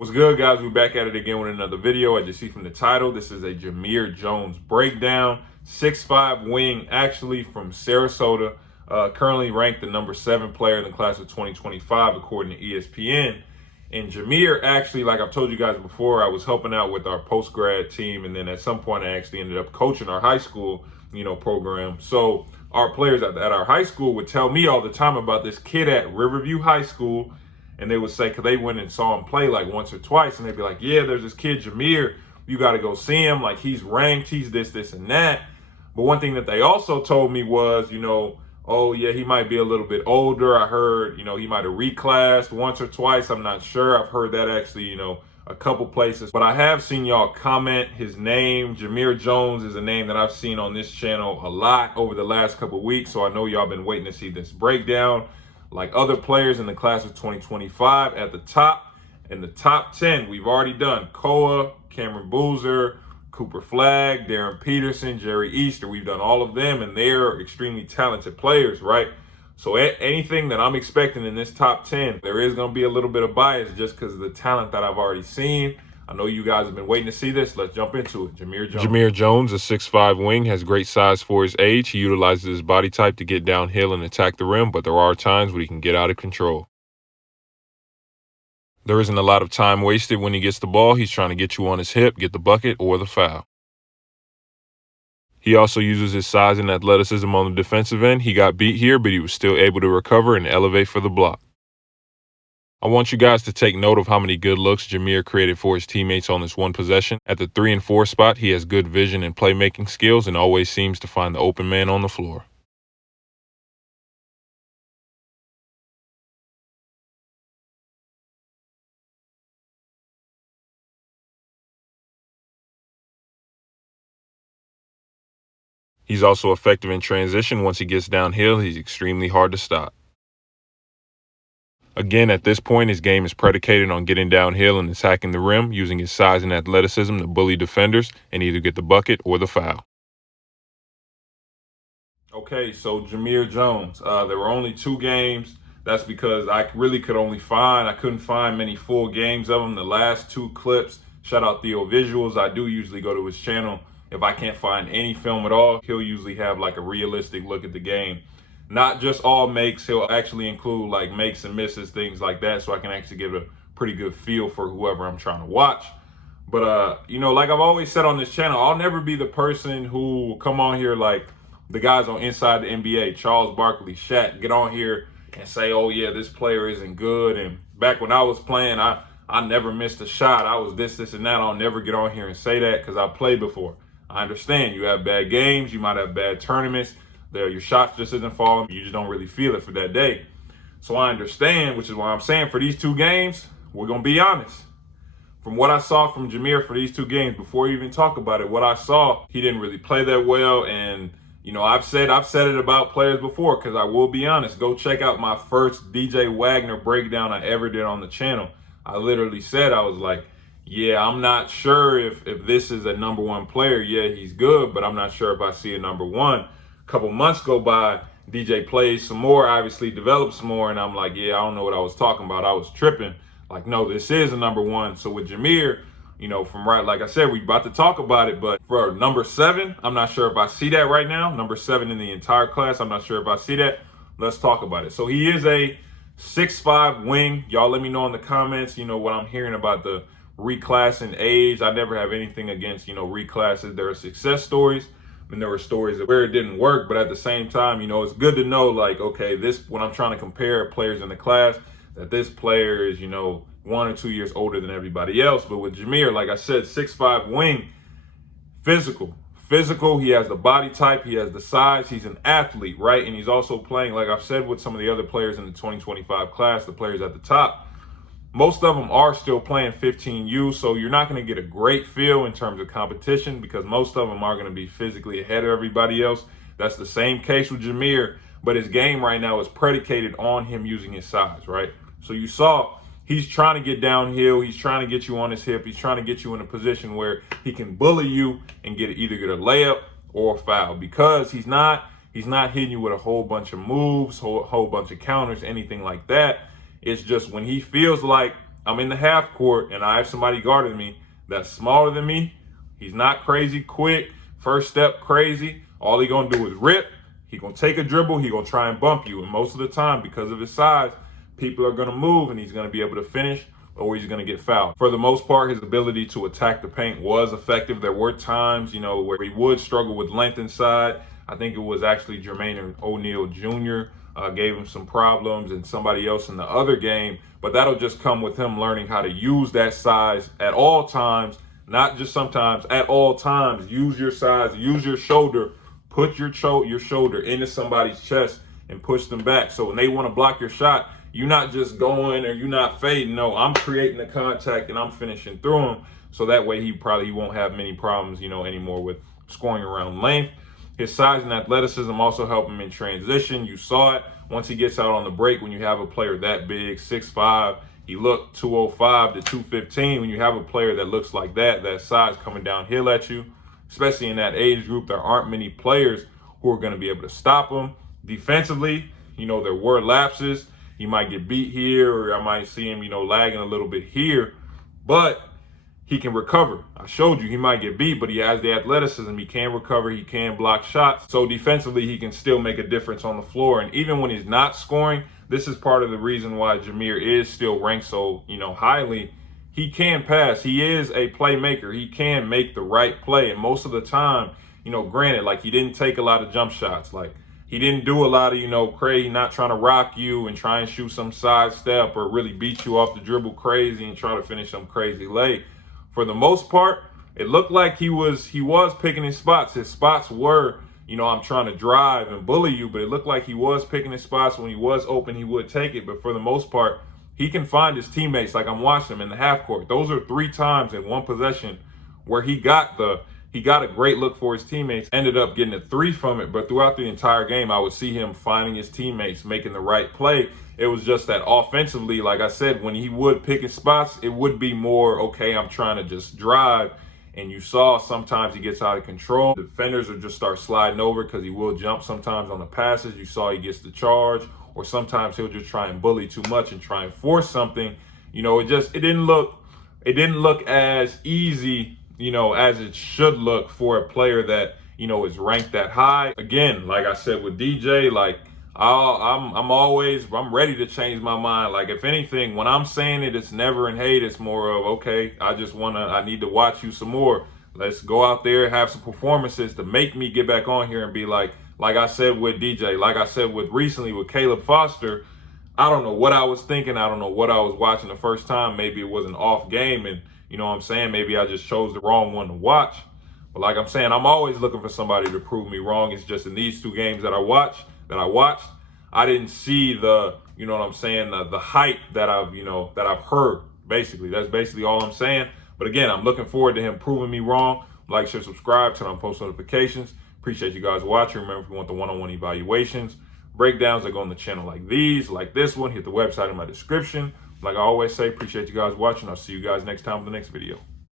What's good, guys? We're back at it again with another video. As you see from the title, this is a Jahmir Jones breakdown. 6'5" wing, actually from Sarasota. Currently ranked the number 7 player in the class of 2025, according to ESPN. And Jahmir, actually, like I've told you guys before, I was helping out with our post-grad team. And then at some point, I actually ended up coaching our high school, program. So our players at our high school would tell me all the time about this kid at Riverview High School. And they would say, because they went and saw him play like once or twice, and they'd be like, yeah, there's this kid, Jahmir, you got to go see him. Like, he's ranked, he's this, and that. But one thing that they also told me was, oh, yeah, he might be a little bit older. I heard, he might have reclassed once or twice. I'm not sure. I've heard that actually, a couple places. But I have seen y'all comment his name. Jahmir Jones is a name that I've seen on this channel a lot over the last couple weeks. So I know y'all been waiting to see this breakdown. Like other players in the class of 2025 at the top, in the top 10, we've already done Koa, Cameron Boozer, Cooper Flagg, Darren Peterson, Jerry Easter. We've done all of them, and they're extremely talented players, right? So anything that I'm expecting in this top 10, there is going to be a little bit of bias just because of the talent that I've already seen. I know you guys have been waiting to see this. Let's jump into it. Jahmir Jones. Jahmir Jones, a 6'5" wing, has great size for his age. He utilizes his body type to get downhill and attack the rim, but there are times when he can get out of control. There isn't a lot of time wasted when he gets the ball. He's trying to get you on his hip, get the bucket, or the foul. He also uses his size and athleticism on the defensive end. He got beat here, but he was still able to recover and elevate for the block. I want you guys to take note of how many good looks Jahmir created for his teammates on this one possession. At the 3 and 4 spot, he has good vision and playmaking skills and always seems to find the open man on the floor. He's also effective in transition. Once he gets downhill, he's extremely hard to stop. Again, at this point, his game is predicated on getting downhill and attacking the rim, using his size and athleticism to bully defenders and either get the bucket or the foul. Okay, so Jahmir Jones, there were only 2 games. That's because I couldn't find many full games of him. The last 2 clips, shout out Theo Visuals. I do usually go to his channel. If I can't find any film at all, he'll usually have like a realistic look at the game. Not just all makes, he'll actually include like makes and misses, things like that, so I can actually give a pretty good feel for whoever I'm trying to watch. But, like I've always said on this channel, I'll never be the person who will come on here like the guys on Inside the NBA, Charles Barkley, Shaq, get on here and say, oh, yeah, this player isn't good. And back when I was playing, I never missed a shot. I was this, and that. I'll never get on here and say that because I played before. I understand you have bad games. You might have bad tournaments. Your shots just isn't falling. You just don't really feel it for that day. So I understand, which is why I'm saying for these 2 games, we're going to be honest. From what I saw from Jahmir for these 2 games, before you even talk about it, what I saw, he didn't really play that well. And, I've said it about players before, because I will be honest. Go check out my first DJ Wagner breakdown I ever did on the channel. I literally said, I was like, yeah, I'm not sure if this is a number 1 player. Yeah, he's good, but I'm not sure if I see a number 1. A couple months go by, DJ plays some more, obviously develops some more, and I'm like, yeah, I don't know what I was talking about. I was tripping. Like, no, this is a number 1. So with Jahmir, from right, like I said, we about to talk about it, but for number 7, I'm not sure if I see that right now. Number 7 in the entire class, I'm not sure if I see that. Let's talk about it. So he is a 6'5" wing. Y'all let me know in the comments, what I'm hearing about the reclass in age. I never have anything against, reclasses. There are success stories. And there were stories where it didn't work, but at the same time, it's good to know, like, okay, when I'm trying to compare players in the class, that this player is, 1 or 2 years older than everybody else. But with Jahmir, like I said, 6'5" wing, physical. He has the body type, he has the size, he's an athlete, right? And he's also playing, like I've said with some of the other players in the 2025 class, the players at the top, most of them are still playing 15U, so you're not going to get a great feel in terms of competition because most of them are going to be physically ahead of everybody else. That's the same case with Jahmir, but his game right now is predicated on him using his size, right? So you saw he's trying to get downhill. He's trying to get you on his hip. He's trying to get you in a position where he can bully you and either get a layup or a foul because he's not hitting you with a whole bunch of moves, whole bunch of counters, anything like that. It's just when he feels like I'm in the half court and I have somebody guarding me that's smaller than me. He's not crazy quick, first step crazy. All he gonna do is rip. He gonna take a dribble. He gonna try and bump you. And most of the time, because of his size, people are gonna move and he's gonna be able to finish, or he's gonna get fouled. For the most part, his ability to attack the paint was effective. There were times, where he would struggle with length inside. I think it was actually Jermaine O'Neal Jr. Gave him some problems, and somebody else in the other game. But that'll just come with him learning how to use that size at all times, not just sometimes, at all times. Use your size, use your shoulder, put your shoulder into somebody's chest and push them back. So when they want to block your shot, you're not just going or you're not fading. No, I'm creating the contact and I'm finishing through him. So that way he won't have many problems, anymore with scoring around length. His size and athleticism also help him in transition. You saw it once he gets out on the break. When you have a player that big, 6'5", he looked 205 to 215. When you have a player that looks like that size coming downhill at you, especially in that age group, there aren't many players who are going to be able to stop him. Defensively, there were lapses. He might get beat here, or I might see him, lagging a little bit here, but he can recover. I showed you he might get beat, but he has the athleticism. He can recover. He can block shots. So defensively, he can still make a difference on the floor. And even when he's not scoring, this is part of the reason why Jameer is still ranked so, highly. He can pass. He is a playmaker. He can make the right play. And most of the time, granted, like, he didn't take a lot of jump shots. Like, he didn't do a lot of, crazy, not trying to rock you and try and shoot some side step or really beat you off the dribble crazy and try to finish some crazy lay. For the most part, it looked like he was picking his spots. His spots were, I'm trying to drive and bully you, but it looked like he was picking his spots. When he was open, he would take it. But for the most part, he can find his teammates. Like, I'm watching him in the half court. Those are 3 times in one possession where he got a great look for his teammates, ended up getting a 3 from it. But throughout the entire game, I would see him finding his teammates, making the right play. It was just that offensively, like I said, when he would pick his spots, it would be more, okay, I'm trying to just drive. And you saw sometimes he gets out of control. The defenders will just start sliding over because he will jump sometimes on the passes. You saw he gets the charge, or sometimes he'll just try and bully too much and try and force something. It didn't look as easy, as it should look for a player that, is ranked that high. Again, like I said with DJ, like, I'm ready to change my mind. Like, if anything, when I'm saying it, it's never in hate. It's more of, okay, I need to watch you some more. Let's go out there, have some performances to make me get back on here and be like I said with DJ, like I said recently with Caleb Foster. I don't know what I was thinking. I don't know what I was watching the first time. Maybe it was an off game and, maybe I just chose the wrong one to watch. But like I'm saying, I'm always looking for somebody to prove me wrong. It's just in these 2 games that I watched, I didn't see the hype that I've heard. Basically, that's basically all I'm saying. But again, I'm looking forward to him proving me wrong. Like, share, subscribe, turn on post notifications. Appreciate you guys watching. Remember, if you want the one-on-one evaluations, breakdowns that go on the channel like these, like this one, hit the website in my description. Like I always say, appreciate you guys watching. I'll see you guys next time for the next video.